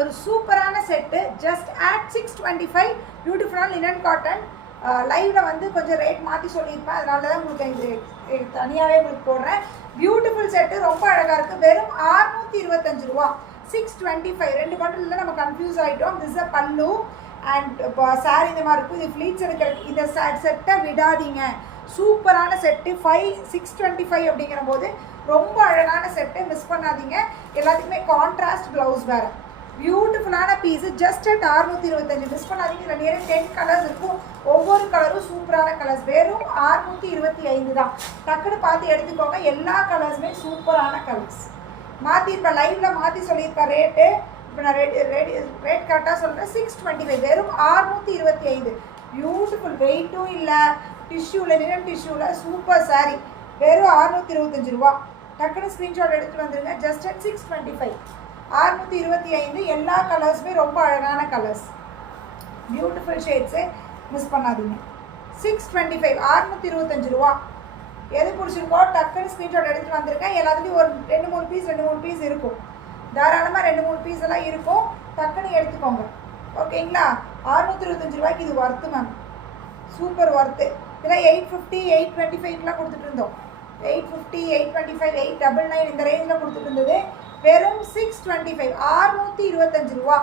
ஒரு சூப்பரான set just at 625 பியூட்டிஃபுல்லான லினன் காட்டன். லைவில் வந்து கொஞ்சம் ரேட் மாற்றி சொல்லியிருப்பேன், அதனால தான் உங்களுக்கு இது தனியாகவே உங்களுக்கு போடுறேன். பியூட்டிஃபுல் செட்டு ரொம்ப அழகாக இருக்குது. வெறும் 625 ரூபா, 625. ரெண்டு பண்டில் நம்ம கன்ஃபியூஸ் ஆகிட்டோம். திஸ் அ பல்லு அண்ட் சாரி இந்த மாதிரி இருக்கும். இது ஃப்ளீட்ஸ் எடுக்கிறதுக்கு இந்த செட்டை விடாதீங்க. சூப்பரான செட்டு 625 அப்படிங்கிற போது ரொம்ப அழகான செட்டு, மிஸ் பண்ணாதீங்க. எல்லாத்துக்குமே கான்ட்ராஸ்ட் ப்ளவுஸ் வேறு. பியூட்டிஃபுல்லான பீஸு ஜஸ்ட் அட் 625. மிஸ் பண்ணாதீங்க. இதில் நிறைய 10 கலர்ஸ் இருக்கும். ஒவ்வொரு கலரும் சூப்பரான கலர்ஸ். வெறும் 625 தான். டக்குன்னு பார்த்து எடுத்துக்கோங்க. எல்லா கலர்ஸுமே சூப்பரான கலர்ஸ். மாற்றிருப்பேன், லைவில் மாற்றி சொல்லியிருப்பேன் ரேட்டு. இப்போ நான் ரேட் கரெக்டாக சொல்கிறேன். 625, வெறும் 625. பியூட்டிஃபுல், வெயிட்டும் இல்லை, டிஷ்யூவில் லினன் டிஷ்யூவில் சூப்பர் சாரீ. வெறும் 625 ரூபா. டக்குன்னு ஸ்க்ரீன்ஷாட் எடுத்துகிட்டு வந்துடுங்க. Just at 625, 625. எல்லா கலர்ஸுமே ரொம்ப அழகான கலர்ஸ், பியூட்டிஃபுல் ஷேட்ஸு, மிஸ் பண்ணாதீங்க. 625, 625 ரூபா. எது பிடிச்சிருக்கோ டக்குன்னு ஸ்க்ரீன்ஷாட் எடுத்துகிட்டு வந்துருங்க. எல்லாத்துலேயும் ஒரு 2-3 பீஸ் இருக்கும். தாராளமாக 2-3 பீஸ் எல்லாம் இருக்கும். டக்குன்னு எடுத்துக்கோங்க, ஓகேங்களா? 625 ரூபாய்க்கு இது ஒர்த்து மேம், சூப்பர் ஒர்த்து. இதெல்லாம் 850, 825லாம் கொடுத்துட்டு இருந்தோம். 850, 825, 899 இந்த ரேஞ்சில் கொடுத்துட்டு இருந்தது. வெறும் 625, 625 ரூபா,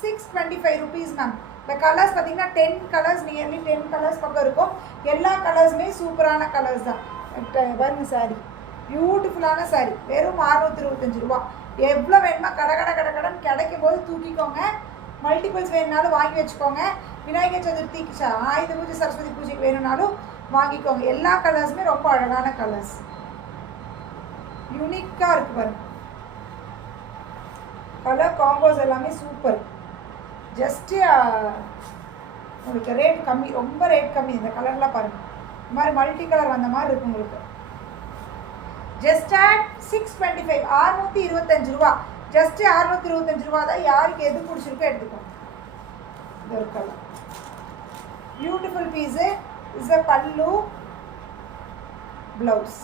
625 ருபீஸ் மேம். இந்த கலர்ஸ் பார்த்தீங்கன்னா 10 கலர்ஸ், நியர்லி 10 கலர்ஸ் பக்கம் இருக்கும். எல்லா கலர்ஸுமே சூப்பரான கலர்ஸ் தான். பாருங்க சாரி, பியூட்டிஃபுல்லான சாரி. வெறும் 625 ரூபா. எவ்வளோ வேணுமா கடன் கிடைக்கும் போது தூக்கிக்கோங்க. மல்டிபிள்ஸ் வேணுனாலும் வாங்கி வச்சுக்கோங்க. விநாயகர் சதுர்த்திக்கு, ஆயுத பூஜை, சரஸ்வதி பூஜைக்கு வேணும்னாலும் வாங்கிக்கோங்க. எல்லா கலர்ஸுமே ரொம்ப அழகான கலர்ஸ், யூனிக்காக இருக்குது பாருங்க. கலர் காம்போஸ் எல்லாமே சூப்பர். ஜஸ்ட்டு உங்களுக்கு ரேட் கம்மி, ரொம்ப ரேட் கம்மி. இந்த கலர்லாம் பாருங்கள், இந்த மாதிரி மல்டி கலர் வந்த மாதிரி இருக்கும் உங்களுக்கு. ஜஸ்ட் அட் 625, 625 ரூபா. ஜஸ்ட்டு 625 ரூபா தான். யாருக்கு எது பிடிச்சிருக்கோ எடுத்துக்கோங்க. இது ஒரு colour, beautiful piece. Is a pallu, blouse.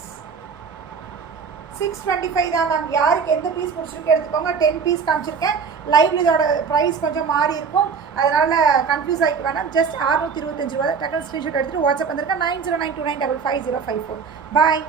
625 தான் மேம். யாருக்கு எந்த பீஸ் பிடிச்சிருக்கு எடுத்துக்கோங்க. 10 பீஸ் காமிச்சிருக்கேன். லைவ்ல இதோட ப்ரைஸ் கொஞ்சம் மாறி இருக்கும், அதனால் கன்ஃபியூஸ் ஆகிக்க வேணாம். ஜஸ்ட் 625 ரூபா தான். டக்குனு ஸ்க்ரீன்ஷாட் எடுத்துகிட்டு வாட்ஸ்அப் வந்துருக்கேன். 9092955054. பாய்.